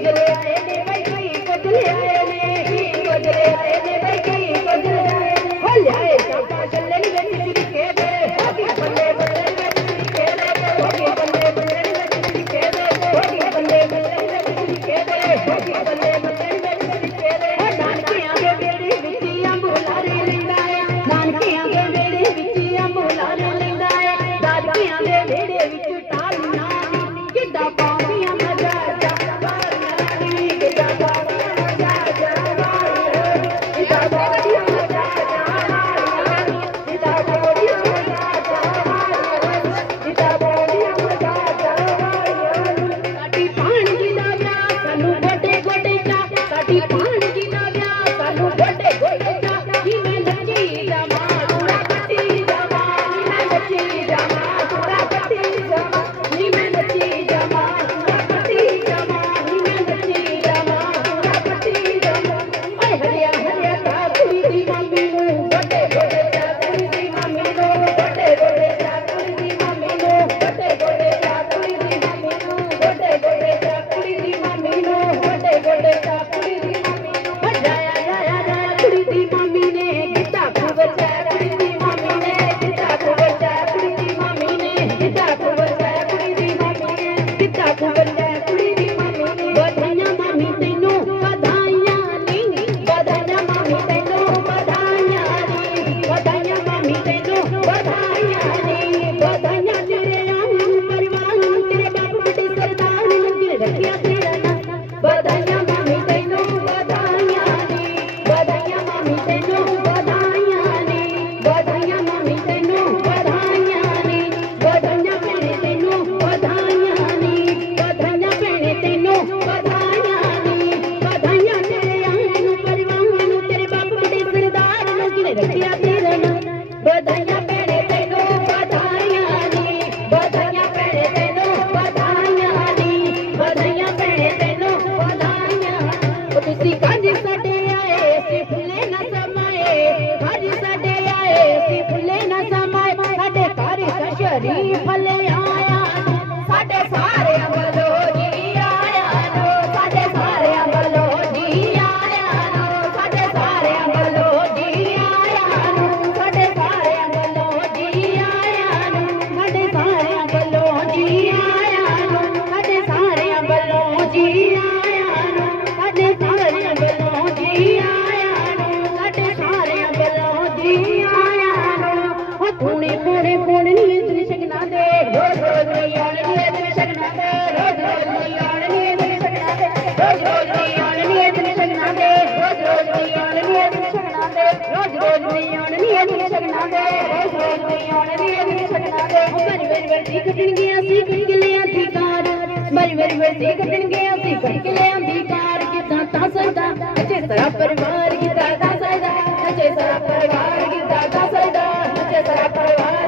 Thank you. ಪ್ರತಿದಿನ 你赶紧 कोणनी इंद्र शकना दे परिवार की दाता सदा अचे सारा परिवार की दाता सदा अचे सारा परिवार